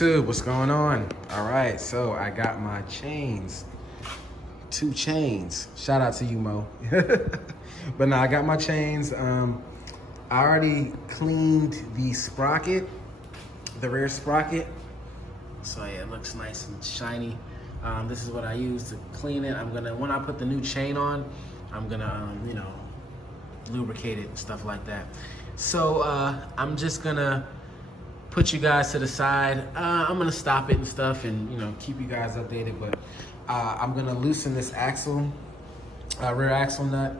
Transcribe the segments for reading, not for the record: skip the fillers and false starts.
YouTube, what's going on? All right, so I got my chains. 2 chains. Shout out to you, Mo. But no, I got my chains. I already cleaned the sprocket, the rear sprocket. So yeah, it looks nice and shiny. This is what I use to clean it. When I put the new chain on, I'm gonna, lubricate it and stuff like that. So I'm just gonna put you guys to the side. I'm gonna stop it and stuff and keep you guys updated, but I'm gonna loosen this axle, rear axle nut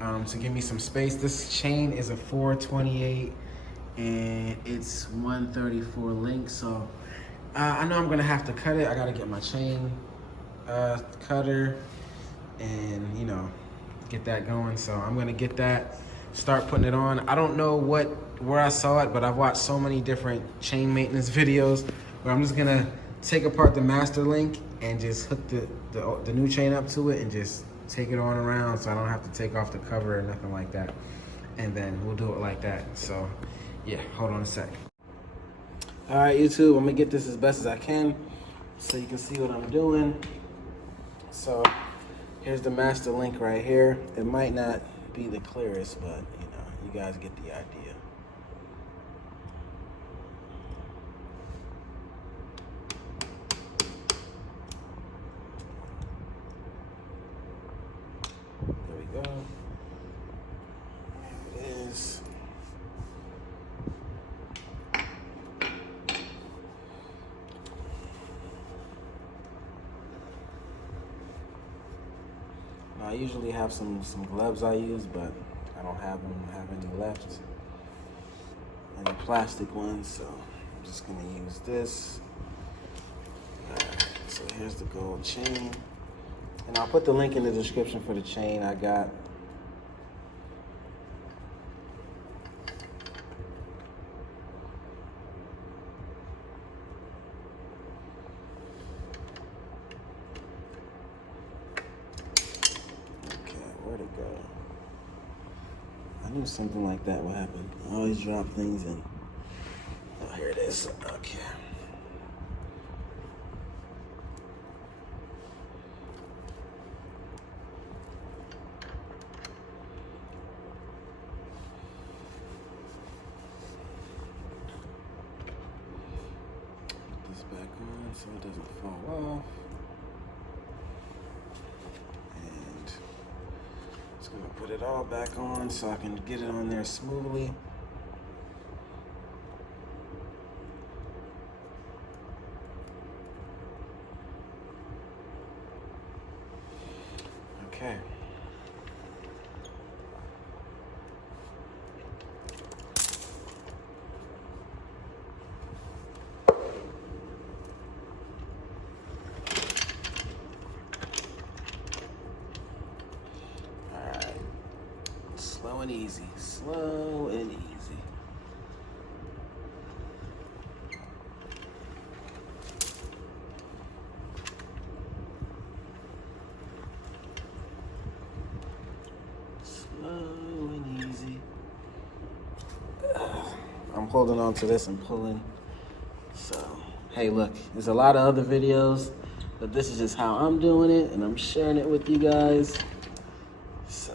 to give me some space. This chain is a 428 and it's 134 links, so I know I'm gonna have to cut it. I gotta get my chain cutter and get that going. So I'm gonna get that, start putting it on. I don't know where I saw it, but I've watched so many different chain maintenance videos where I'm just gonna take apart the master link and just hook the new chain up to it and just take it on around, so I don't have to take off the cover or nothing like that. And then we'll do it like that. So yeah, hold on a sec. All right, YouTube, I'm gonna get this as best as I can so you can see what I'm doing. So here's the master link right here. It might not be the clearest, but you guys get the idea. There we go. Here it is. Now, I usually have some gloves I use, but I don't have any left. And the plastic ones, so I'm just gonna use this. Alright, so here's the gold chain. And I'll put the link in the description for the chain I got. Where'd it go? I knew something like that would happen. I always drop things and oh, here it is. Okay. Put this back on so it doesn't fall off. I'm gonna put it all back on so I can get it on there smoothly. Okay. Slow and easy, slow and easy. Slow and easy. I'm holding on to this and pulling. So, hey, look, there's a lot of other videos, but this is just how I'm doing it, and I'm sharing it with you guys. So.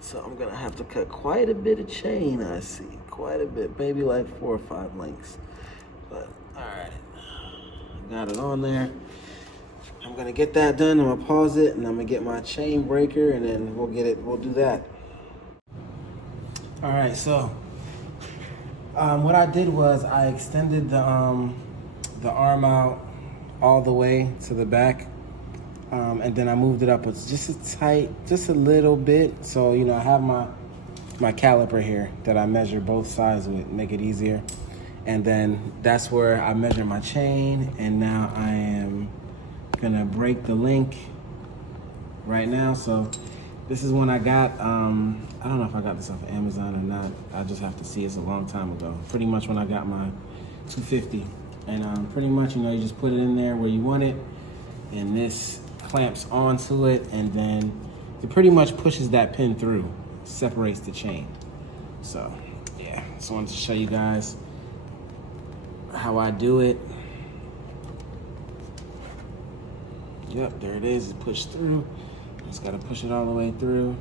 So I'm gonna have to cut quite a bit of chain, I see. Quite a bit, maybe like 4 or 5 links. But all right, got it on there. I'm gonna get that done, I'm gonna pause it, and I'm gonna get my chain breaker, and then we'll do that. All right, so what I did was I extended the arm out all the way to the back. And then I moved it up just a little bit. So, I have my caliper here that I measure both sides with, make it easier. And then that's where I measure my chain. And now I am gonna break the link right now. So this is one I got. I don't know if I got this off of Amazon or not. I just have to see. It's a long time ago. Pretty much when I got my 250. And pretty much, you just put it in there where you want it. And this clamps onto it, and then it pretty much pushes that pin through, separates the chain. So yeah, just wanted to show you guys how I do it. Yep, there it is, it's pushed through. Just gotta push it all the way through.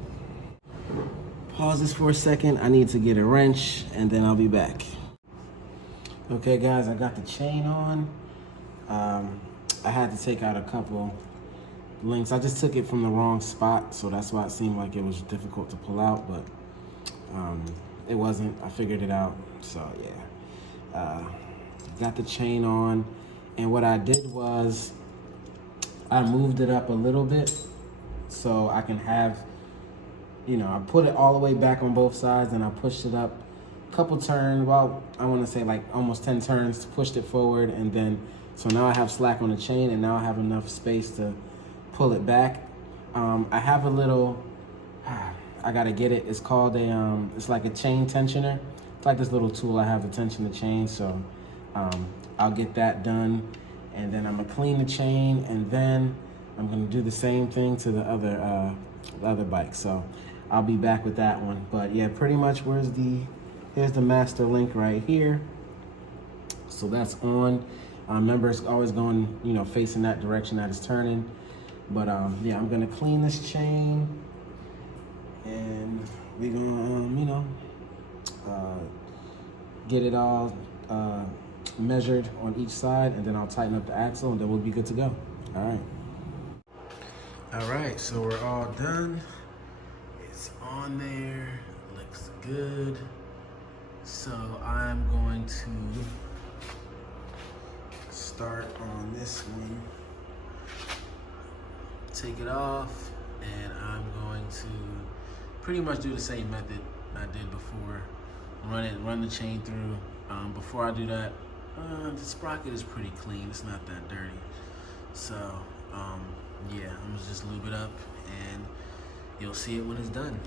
Pause this for a second. I need to get a wrench and then I'll be back. Okay guys, I got the chain on. I had to take out a couple links. I just took it from the wrong spot, so that's why it seemed like it was difficult to pull out, but it wasn't. I figured it out, so yeah. Got the chain on, and what I did was I moved it up a little bit so I can have, you know, I put it all the way back on both sides and I pushed it up a couple turns, well, I want to say like almost 10 turns, pushed it forward, and then, so now I have slack on the chain and now I have enough space to pull it back. I have a little, I gotta get it, it's called a, it's like a chain tensioner. It's like this little tool I have to tension the chain, so I'll get that done. And then I'm gonna clean the chain, and then I'm gonna do the same thing to the other bike. So I'll be back with that one. But yeah, pretty much here's the master link right here. So that's on. Remember, it's always going, you know, facing that direction that it's turning. But yeah, I'm gonna clean this chain, and we're gonna, you know, get it all measured on each side, and then I'll tighten up the axle, and then we'll be good to go. All right, so we're all done. It's on there, looks good. So I'm going to start on this one, take it off, and I'm going to pretty much do the same method I did before. Run the chain through. Before I do that, the sprocket is pretty clean. It's not that dirty. So yeah, I'm gonna just lube it up, and you'll see it when it's done.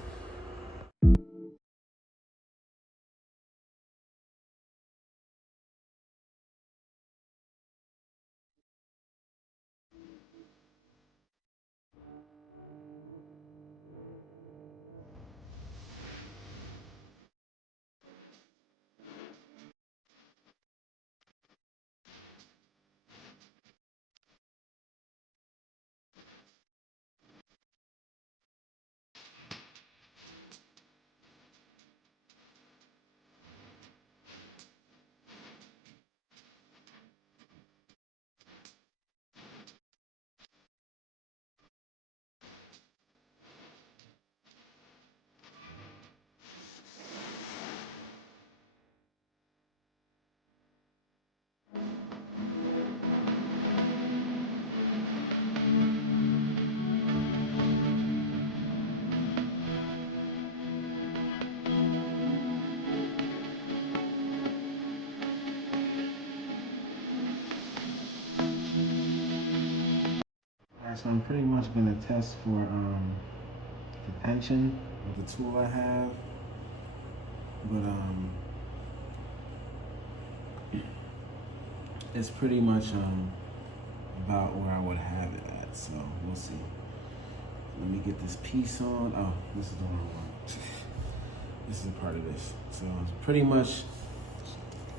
So I'm pretty much gonna test for the tension of the tool I have, but it's pretty much about where I would have it at. So we'll see. Let me get this piece on. Oh, this is the wrong one. This is a part of this. So it's pretty much,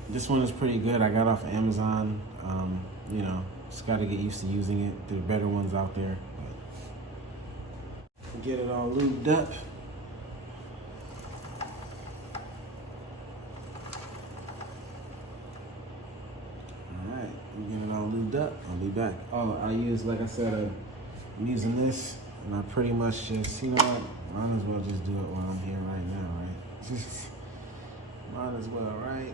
this one is pretty good. I got off of Amazon. You know, just got to get used to using it. There are better ones out there. But get it all lubed up. All right, we get it all lubed up. I'll be back. Oh, I use, like I said, I'm using this, and I pretty much just, you know what? Might as well just do it while I'm here right now, right? Just might as well, right?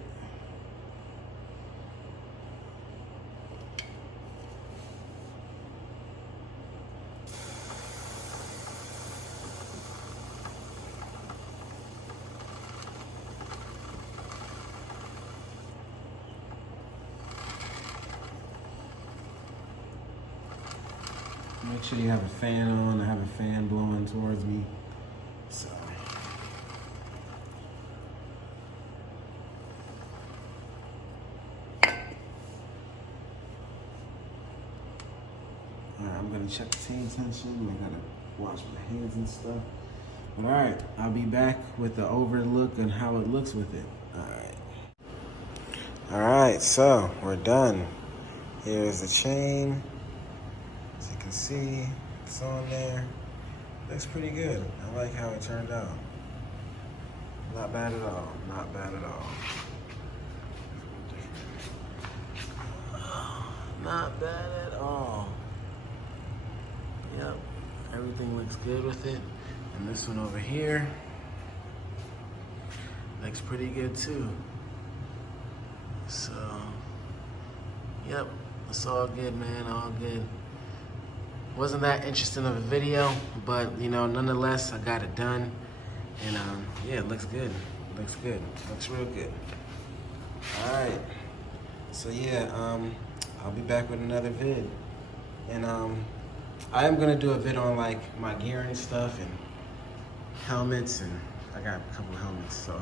Make sure you have a fan on. I have a fan blowing towards me. So. All right, I'm I'm gonna check the team tension. I gotta wash my hands and stuff. But all right, I'll be back with the overlook and how it looks with it. All right, so we're done. Here's the chain. As you can see, it's on there. Looks pretty good. I like how it turned out. Not bad at all, not bad at all. Not bad at all. Yep, everything looks good with it. And this one over here looks pretty good too. So, yep, it's all good, man, all good. Wasn't that interesting of a video, but you know, nonetheless, I got it done. And yeah, it looks good, looks good, looks real good. All right, so yeah, I'll be back with another vid. And I am gonna do a vid on like my gear and stuff and helmets, and I got a couple helmets, so.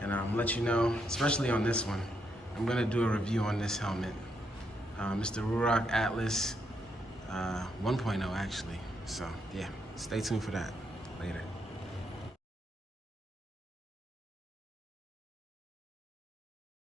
And let you know, especially on this one, I'm gonna do a review on this helmet. Mr. Ruroc Atlas 1.0 actually. So yeah, stay tuned for that. Later.